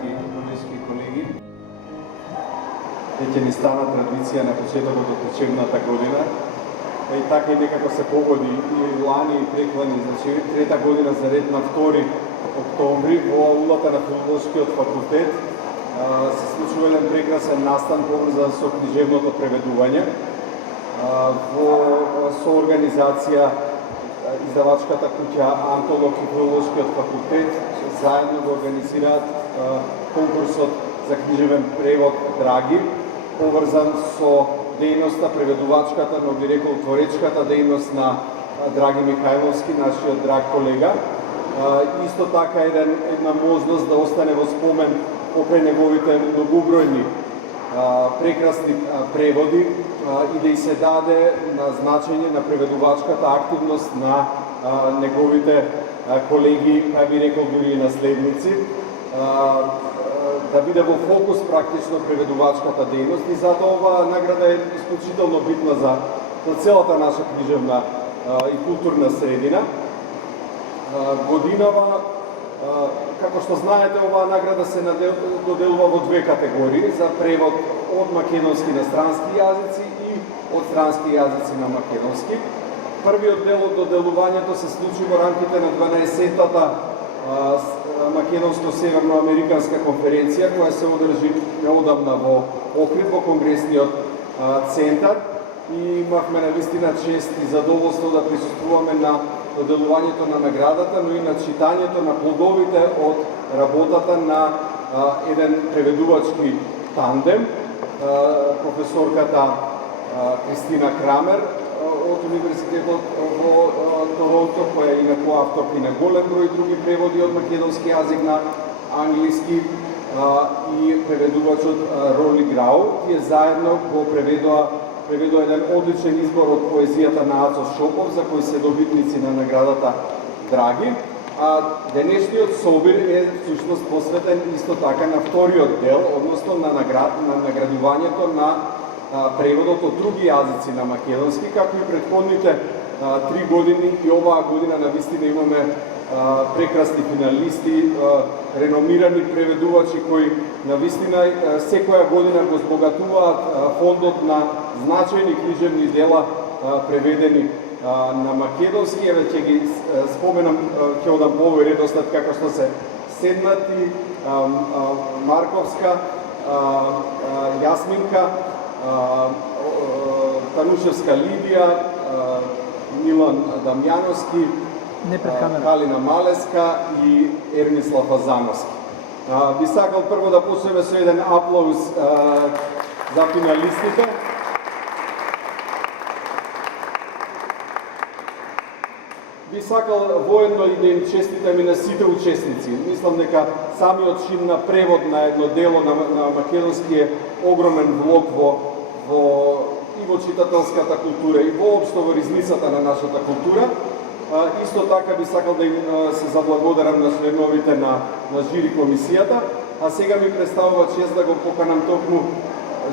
драги колежки и колеги. Веќе ни стана традиција на почетокот од учебната година. И така и некако се погоди и лани и преклани, значи трета година за ред на 2 октомври во аулата на Филолошкиот факултет се случува еден прекрасен настан поврзан со книжевното преведување во соорганизација издавачката куќа Антолог и Филолошкиот факултет заедно го организираат конкурсот за книжевен превод Драги, поврзан со дејноста, преведувачката, но би рекол творечката дејност на Драги Михајловски, нашиот драг колега. Исто така една можност да остане во спомен покрај неговите многобројни прекрасни преводи и да и се даде на значење на преведувачката активност на неговите колеги, па би рекол дури и наследници, да биде во фокус практично преведувачката дејност и затоа оваа награда е исклучително битна за целата наша книжевна и културна средина. Годинава, како што знаете, оваа награда се доделува во 2 категории, за превод од македонски на странски јазици и од странски јазици на македонски. Првиот дел од доделувањето се случи во рамките на 12-тата македонско-северноамериканска конференција, која се одржи неодамна во Охрид, во Конгресниот центар, и имавме навистина чест и задоволство да присуствуваме на доделувањето на наградата, но и на читањето на плодовите од работата на еден преведувачки тандем, професорката Кристина Крамер од Универзитетот во Торонто, која е инаку авторка на голем број други преводи од македонски јазик на англиски, и преведувачот Роли Грау. Тие заедно го преведоа еден одличен избор од поезијата на Ацо Шопов, за кои се добитници на наградата Драги. Денешниот собир е всушност посветен исто така на вториот дел, односно на наградувањето на преводот од други јазици на македонски, како и претходните 3 години и оваа година навистина имаме прекрасни финалисти, реномирани преведувачи кои навистина секоја година го збогатуваат фондот на значајни книжевни дела преведени на македонски. Еве ќе ги споменам, ќе одам по овој редослед како што се Седнати, Марковска, Јасминка, Танушевска Лидија, Милан Дамјановски, Калина Малеска и Ермислав Азановски. Би сакал прво да почнеме со еден аплауз за финалистите. Би сакал воедно и да им честитам и на сите учесници. Мислам дека самиот чин на превод на едно дело на македонски е огромен влог и во читателската култура и воопшто во ризницата на нашата култура. Исто така би сакал да им се заблагодарам на членовите на жири комисијата, а сега ми представува чест да го поканам токму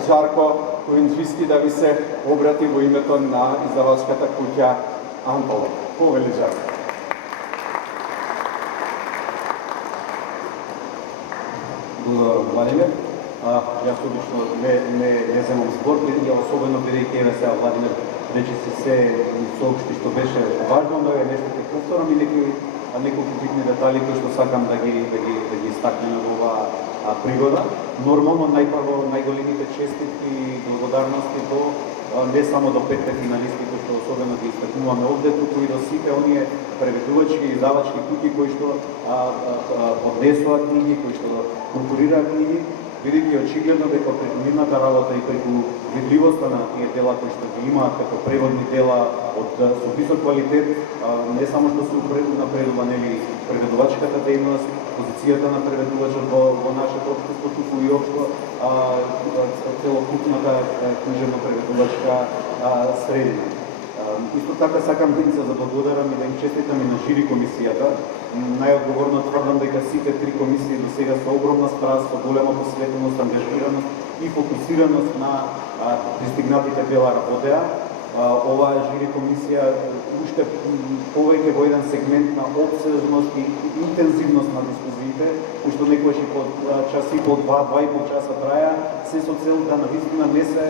Жарко Коинджиски да ви се обрати во името на издавачката куќа Антолог. Повели Жарко. Благодарам, Владимир. Јас обично не земам збор, и особено бидејќи еве сега Владимир рече се соопшти што беше важно, но е нешто ќе повторам и неколку битни детали кои што сакам да ги истакнеме во оваа пригода. Нормално најголемите честитки и благодарности не само до 5 финалисти кои што особено ги истакнуваме овде, туку и до сите оние преведувачки и издавачки куќи кои што поднесуваат книги, кои што конкурираат книги, бидејќи очигледно дека преку нивната работа и преку видливоста на тие дела кои што ги имаат како преводни дела со висок квалитет, не само што се напредува преведувачката дејност, позицијата на преведувачот во нашето општество, туку и општо целокупната книжевно-преведувачка средина. Исто така сакам да им се заблагодарам и да им честитам и на жири комисијата. Најодговорно тврдам дека сите 3 комисии до сега со огромна страст, со голема посветеност, ангажираност и фокусираност на пристигнатите дела работеа. оваа жири комисија уште повеќе во еден сегмент на обсежност и интензивност на дискусиите, кои што некојаш и по час и по 2-2,5 часа траја, се со цел да навистина не се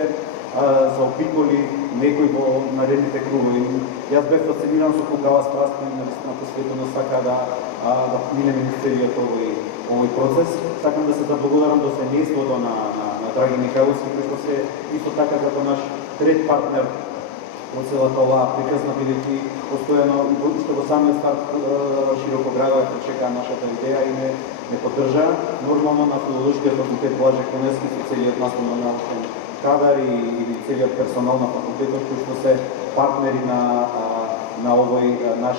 заобиколи некој во наредните кругови. Јас бев фасциниран со колкава страст и навистина посветено сака да минеме низ целиот овој процес. Сакам да се заблагодарам до семејството на Драги Михајловски, кој што се исто така како наш трет партнер во целата оваа приказна, бидејќи постојано уште во самиот старт широко градове чека нашата идеја и не поддржа. Нормално на филолошкиот факултет Блаже Коневски со целиот наставно научен кадар и целиот персонал на факултетот кои што се партнери на овој наш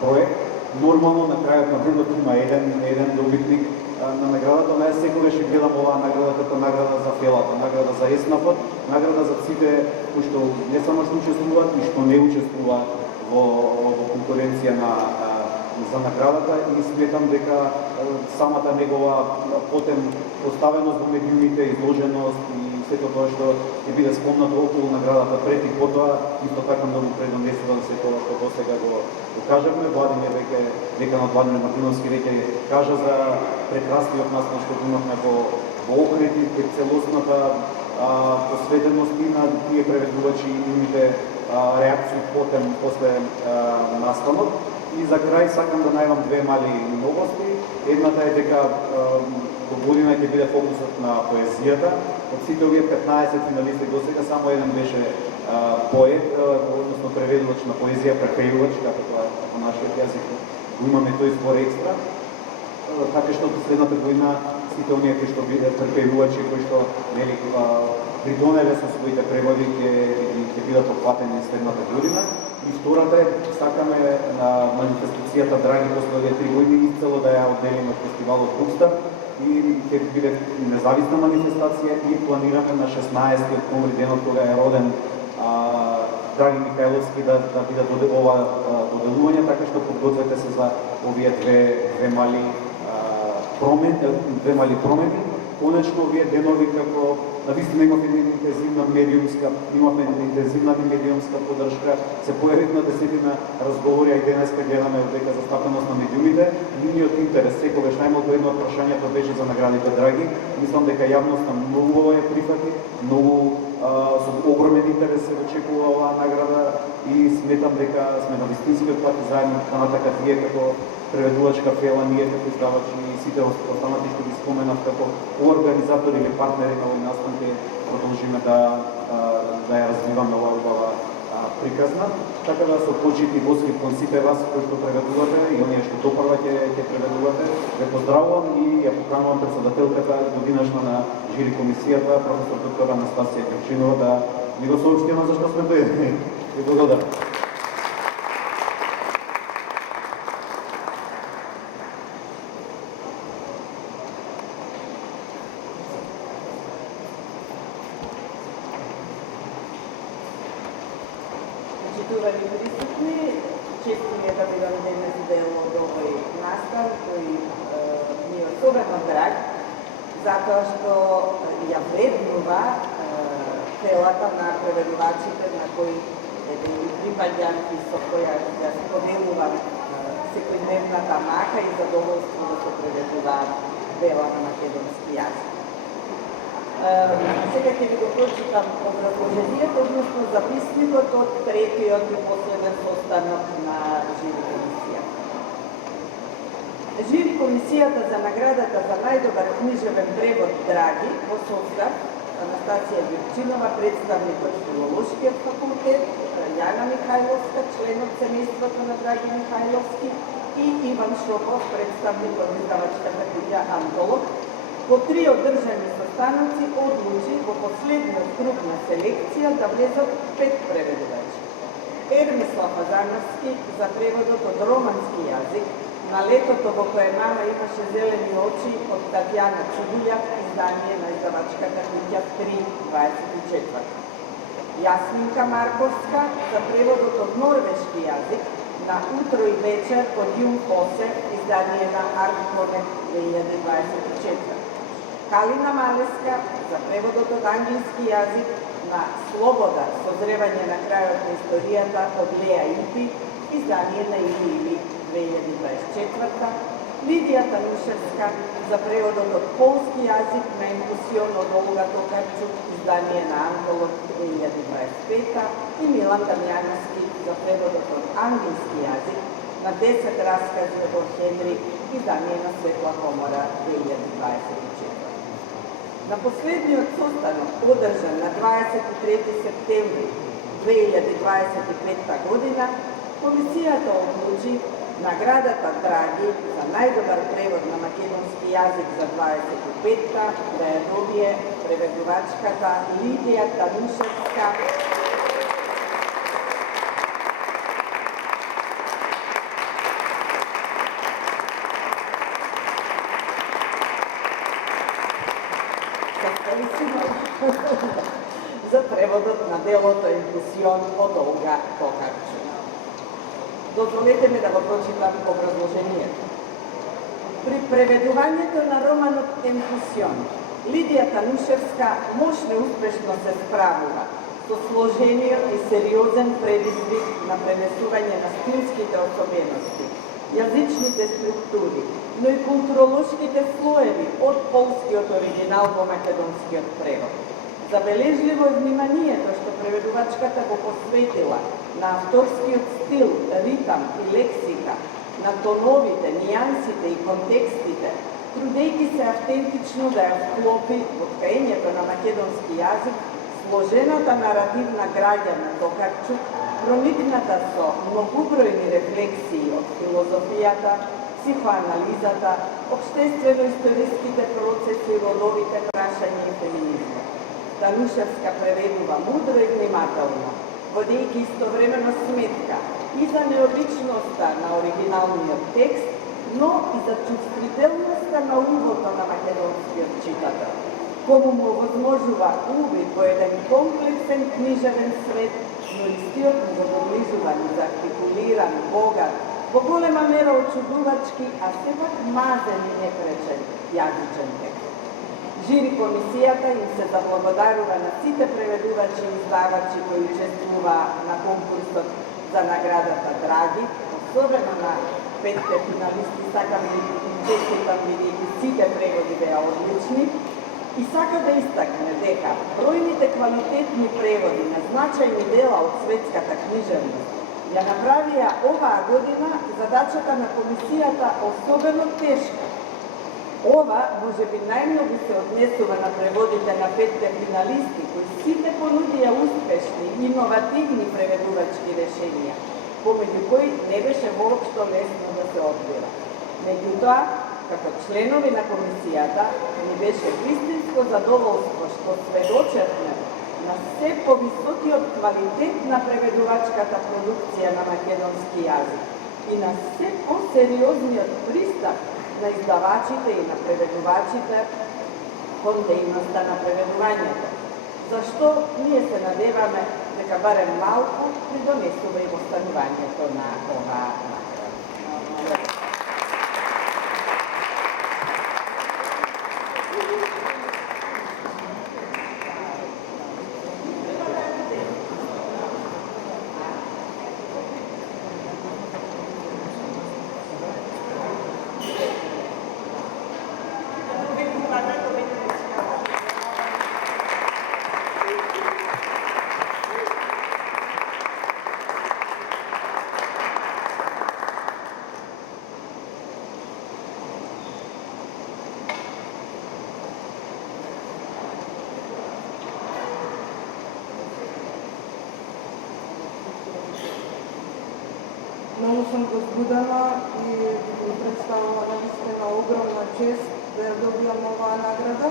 проект. Нормално на крајот на денот има еден добитник на наградата, но јас секогаш ќе гледам оваа награда како награда за фелата, награда за ЕСНАФ-от, награда за сите кои што не само што учествуваат, и што не учествуваат во конкуренција за наградата, и сметам дека самата негова потем поставеност во медиумите, изложеност и сето тоа што ќе биде спомнато околу наградата пред и потоа, исто така многу предонесува се тоа што досега го кажавме. Владимир деканот Владимир Мартиновски веќе кажа за прекрасниот настан што имавме во Охрид и целосната посветеност и на тие преведувачи и нивните реакции потем после настанот. И за крај сакам да најавам две мали новости. Едната е дека до година ќе биде фокусот на поезијата. Од сите овие 15 финалисти досега само еден беше поет, односно преведувач на поезија, препевувач, како тоа е во нашиот јазик. Имаме тој збор екстра. Така што следната година сите оние кои што бидат препевувачи, кои што придонеле со своите преводи ќе бидат опфатени следната година. И втората е, сакаме на манифестацијата Драги после овие 3 години исцело да ја одделиме од фестивалот Букстар и ќе биде независна манифестација и планираме на 16 октомври, денот кога е роден Драги Михајловски, да биде ова доделување, така што подгответе се за овие две мали промени. Конечно, овие денови како навистина имавме интензивна медиумска поддршка, се појавивме десетина разговори, а и денеска гледаме дека застапеност на медиумите, нивниот интерес секогаш најмалку едно од прашањето беше за наградите Драги. Мислам дека јавноста многу ја прифати, многу со огромен интерес се очекува оваа награда и сметам дека сме на вистинскиот пат заедно натака тие како преведувачка фела, ние како издавачи и сите останати што ги споменав како организатори или партнери на овој настан ќе продолжиме да ја развиваме оваа убава приказна. Така да со почит и восхит кон сите вас кои што преведувате и оние што допрва ќе преведувате, ве поздравувам и ја поканувам председателката годинашна на жири комисијата, професор доктор Анастасија Ѓурчинова, да ми го соопшти за што сме дојдени. Ви благодарам. Почитувани присутни, често ми е да бидам денес дел од овој настан, кој ми е особено драг, затоа што ја вреднува целата на преведувачите на кои припаѓам и со која ја споделувам секојдневната мака и задоволство да се преведуваат дела на македонски јазик. Сега ќе ви го прочитам образложението, односно записникот од третиот и последен состанок на жири комисија. Жири комисијата за наградата за најдобар книжевен превод Драги во состав Анастасија Ѓурчинова, представник од Филолошкиот факултет, Јана Михајловска, член од семејството на Драги Михајловски и Иван Шопов, представник од издавачката куќа Антолог, по 3 одржани состаноци одлучи во последниот круг на селекција да влезат 5 преведувачи. Ермислав Азановски за преводот од романски јазик на Летото во кое мама имаше зелени очи од Татјана Чудуљак, издание на издавачката куќа 3/24. Јасминка Марковска за преводот од норвешки јазик на Утро и вечер од Јун Хосе, издание на Арт Конект 2024. Калина Малеска за преводот од англиски јазик на Слобода, созревање на крајот на историјата од Леа Ипи, издание на Или 2024. Лидија Танушевска за преводот од полски јазик на Инфусион од Олга Токарчук, издание на Анголот 2025. И Милан Дамјановски за преводот од англиски јазик на 10 раскази од Хенри, издание на Светла комора 2024. На последниот состанок, одржан на 23 септември 2025 година, комисијата одлучи наградата Драги за најдобар превод на македонски јазик за 25-та да ја добие преведувачката Лидија Танушевска. За преводот на делото Инфусион од Олга Токарчук. Дозволете ми да го прочитам образложението. При преведувањето на романот Инфусион, Лидија Танушевска мощно успешно се справува со сложениот и сериозен предизвик на пренесување на стилските особености, јазичните структури, но и културолошките слоеви од полскиот оригинал во македонскиот превод. Забележливо е вниманието што преведувачката го посветила на авторскиот стил, ритам и лексика, на тоновите, нијансите и контекстите, трудејќи се автентично да ја вклопи во ткаењето на македонски јазик сложената наративна граѓа на Токарчук, проникната со многубројни рефлексии од филозофијата, психоанализата, општествено-историските процеси, родовите прашања и феминизмот. Танушевска преведува мудро и внимателно, водејќи истовремено сметка и за необичноста на оригиналниот текст, но и за чувствителноста на увото на македонскиот читател, кому му возможува увид во еден комплексен книжевен свет, но истиот му го доближува артикулиран, богат, во голема мера очудувачки, а сепак мазен и непречен јазичен текст. Жири комисијата им се заблагодарува на сите преведувачи и издавачи кои учествуваа на конкурсот за наградата Драги, особено на 5 финалисти, сакам да им честитам бидејќи сите преводи беа одлични, и сака да истакне дека бројните квалитетни преводи на значајни дела од светската книжевност ја направија оваа година задачата на комисијата особено тешка. Ова може би најмногу се однесува на преводите на 5 финалисти, кои сите понудија успешни, иновативни преведувачки решенија, помеѓу кои не беше воопшто лесно да се одбира. Меѓутоа, како членови на комисијата, ни беше вистинско задоволство што сведочевме на се повисокиот квалитет на преведувачката продукција на македонски јазик и на се посериозниот пристап на издавачите и на преведувачите кон дејноста на преведувањето, зашто ние се надеваме дека барем малку придонесува и востанувањето на оваа награда. Многу сум возбудена и ми представува наистина огромна чест да ја добијам оваа награда.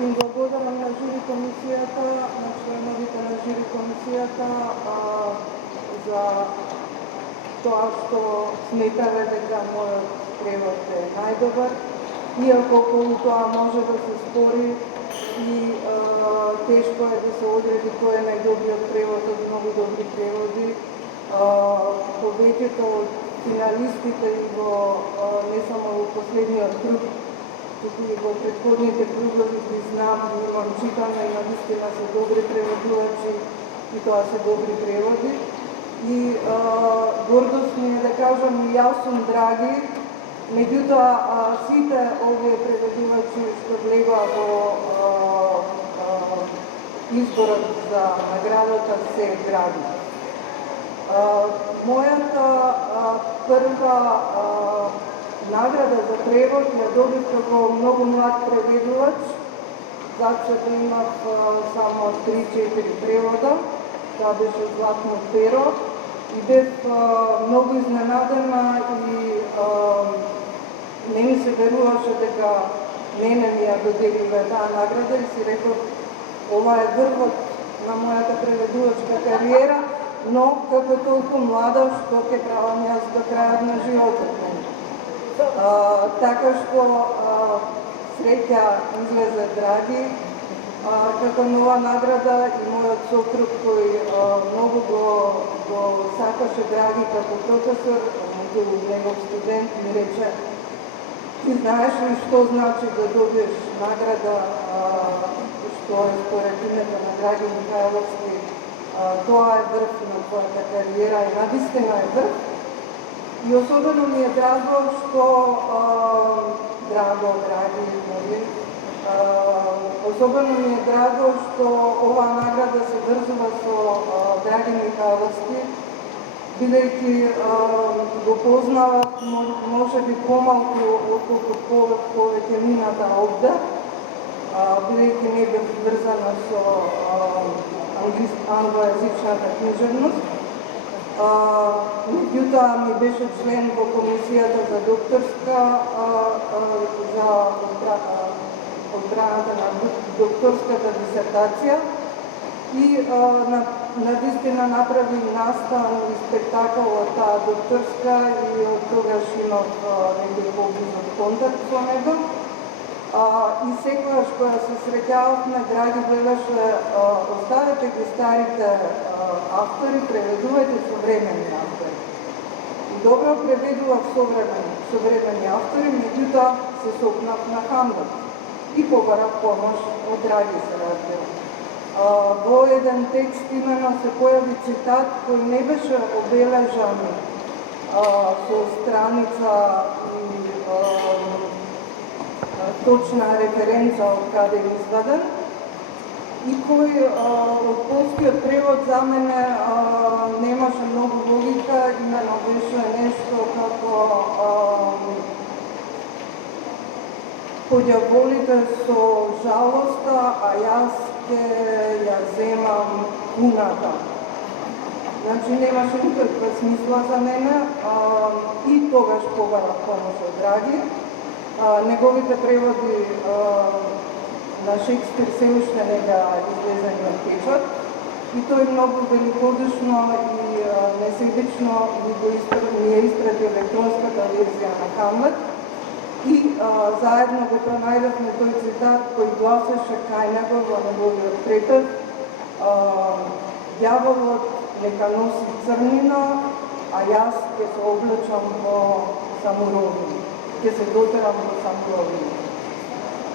Им благодарам на жури комисијата, на членовите на жури комисијата за тоа што сметаве дека мојот превод е најдобар, иако околу тоа може да се спори и тешко е да се одреди кој е најдобриот превод од многу добри преводи. Повеќето од финалистите и не само во последниот круг туку и во претходните кругови признав, имам читане и навистина се добри преводувачи и тоа се добри преводи. И гордост ми е да кажам и јас сум драги, меѓутоа сите овие преводувачи што влегоа во изборот за наградата се драги. Мојата прва награда за превод ја добив како многу млад преведувач, зачето имав само 3-4 превода, тоа беше Златно перо, и бев многу изненадена и не ми се веруваше дека мене ми ја доделиле таа награда и си реков, ова е врвот на мојата преведувачка кариера, но како толку млада што ќе правам јас до крајот на животот. Така што среќа излезе драги, како нова награда и мојот сопруг кој многу го сакаше драги како професор, негов студент ми рече, ти знаеш ли што значи да добиеш награда што е според името на Драги Михајловски, тоа е врв на твојата кариера и навистина е врв. И особено ми е драго што особено ми е драго што оваа награда се врзува со Драги Михајловски, бидејќи го познавав можеби помалку отколку повеќе мината овде, бидејќи не бев врзана со англојазичната книжевност. Меѓутоа ми беше член во комисијата за докторска за одбраната на докторската дисертација и навистина направи настан и спектакл од таа докторска и од тогаш имав некој поблизок контакт со него. И секогаш кога се среќававме, Драги велеше, оставете ги старите автори, преведувајте современи автори. И добро преведував современи автори, меѓутоа се сопнав на Хамлет и побарав помош од Драги се разбира. Во еден текст имено се појави цитат кој не беше обележан со страница и точна референца од каде е изваден и кој од полскиот превод за мене немаше многу логика, имено беше нешто како подјаволите со жалоста, а јас ќе ја земам куната. Значи немаше никаква смисла за мене и тогаш побарав помош од Драги. Неговите преводи на Шекспир се уште не беа излезени од печат и тој многу великодушно и несебично ми ја испрати електронската верзија на Хамлет и заедно го пронајдовме тој цитат кој гласеше кај него во неговиот препев: "Дјаволот нека носи црнина, а јас ќе се облечам во самуровина, ќе се дотерам во самуровина."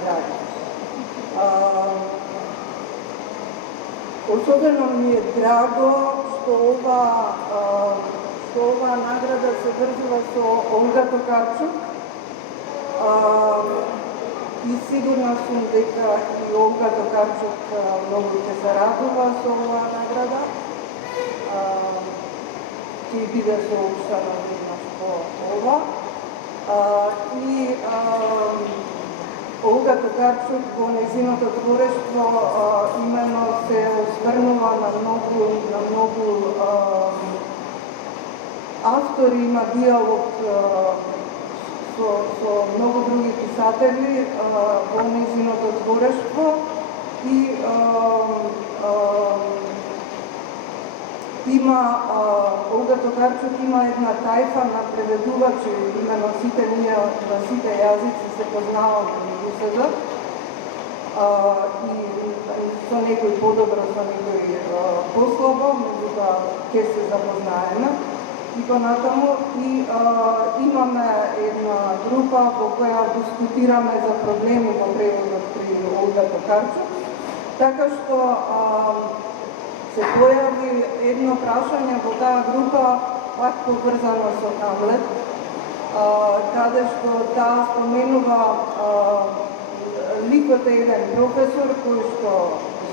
Драги. Особено ми е драго што ова награда се врзува со Олга Токарчук и сигурна сум дека и Олга Токарчук многу ќе се радува со оваа награда. Ќе биде соопштено веднаш по ова. И Олга Токарчук во нејзиното творештво имено се осврнува на многу автори, има диалог со многу други писатели во нејзиното творештво и Олга Токарчук има една тајфа на преведувачи, имено сите ние на сите јазици се познаваме меѓу себе и со некој подобро, со некој послабо, меѓутоа ќе се запознаеме. и понатаму имаме една група во која дискутираме за проблеми во преводот при Олга Токарчук, така што се појави едно прашање во таа група, пак поврзано со Хамлет, каде што таа споменува ликот е еден професор кој што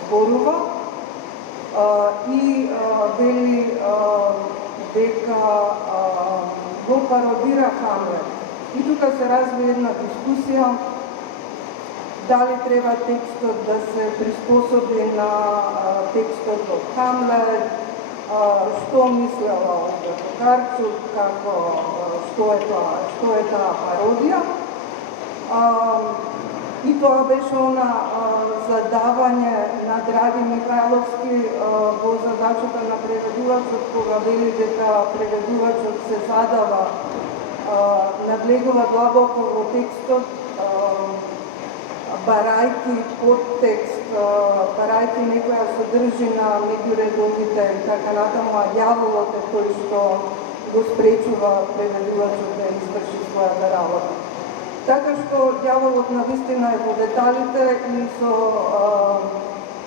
зборува и вели дека го пародира Хамлет. И тука се разви една дискусија дали треба текстот да се приспособи на текстот од Хамлет, што мислела Олга Токарчук, како што е таа пародија. И тоа беше она задавање на Драги Михајловски во задачата на преведувачот, кога вели дека преведувачот се задава, надлегува длабоко во текстот, барајки подтекст, барајки некоја содржина меѓу редовите и така натаму, а ѓаволот е тој што го спречува преведувачот да изврши својата работа. Така што ѓаволот навистина е во деталите и со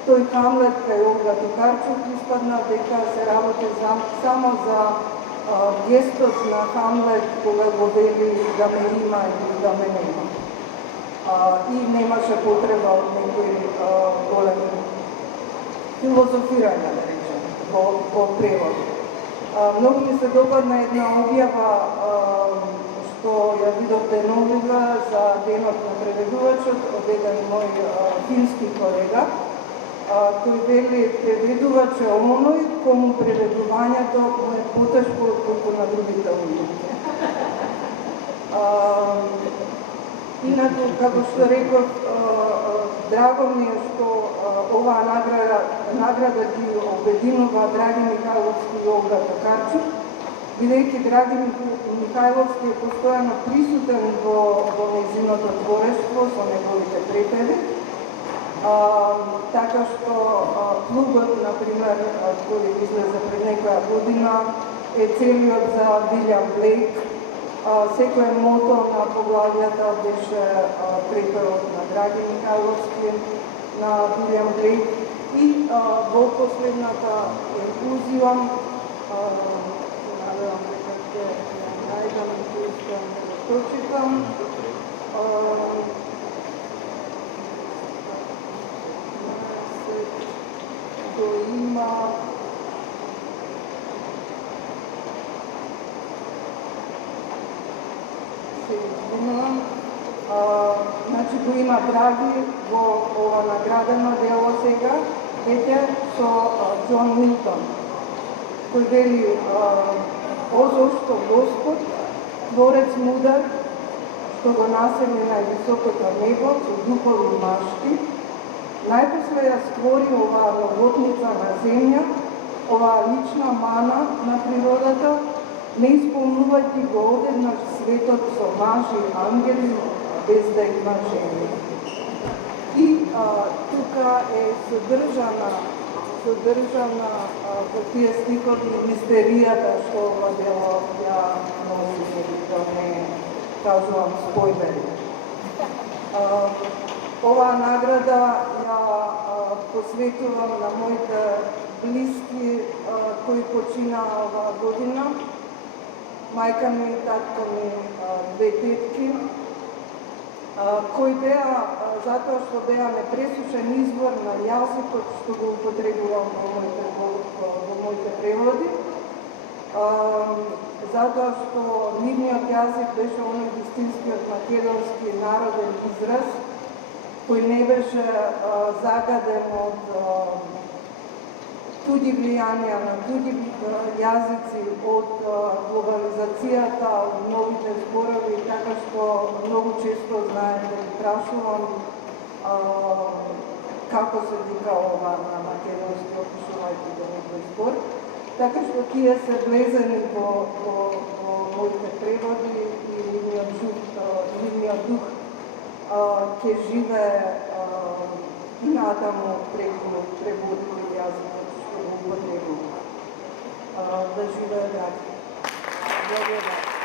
тој Хамлет кај Олга Токарчук испадна дека се работи само за гестот на Хамлет кога го вели да ме има или да ме нема. И немаше потреба од некои големи филозофирања, да речем, во превод. Многу ми се допадна една објава што ја видов деновива за денот на преведувачот од еден мој фински колега, кој вели преведувач е оној кому преведувањето му е потешко отколку на другите луѓе. Инаку, како што реков, драго ми е што оваа награда ги обединува Драги Михајловски и Олга Токарчук, бидејќи Драги Михајловски е постојано присутен во нејзиното творештво со неговите препеви. Така што плугот, например, кој излезе пред некоја година, е целиот за Вилјам Блейк. Секој мото на поглавјата беше препевот на Драги Михајловски, на Вилјам Блейк. И во последната узивам, надевам дека ќе најдам и ќе искам да прочитам. Го има значи го има Драги во ова наградено дело сега, ете со Џон Милтон, кој вели: о зошто Господ, творец мудар, што го насели највисокото небо со духови машки, најпосле ја створи оваа новотница на земја, оваа лична мана на природата, не исполнувајќи го одеднаш светот со мажи и ангели, без да има жени. И тука е содржана во тие стихови мистеријата што ова дело ја носи, да не кажувам спойлери. Оваа награда ја посветувам на моите блиски кои почина оваа година. Мајка ми и татко ми, две тетки, кои беа, затоа што беа непресушен извор на јазикот што го употребувам во моите преводи, затоа што нивниот јазик беше оној вистинскиот македонски народен израз, кој не беше загаден од туѓи влијанија на туѓи јазици, од глобализацијата, од новите зборови, така што многу често, знаете, прашувам како се вика ова на македонски, опишувајќи го некој збор. Така што тие се влезени во моите преводи и нивниот дух ќе живее и натаму преку преводите јазикот што го употребувам. Да живее Драги. Благодарам.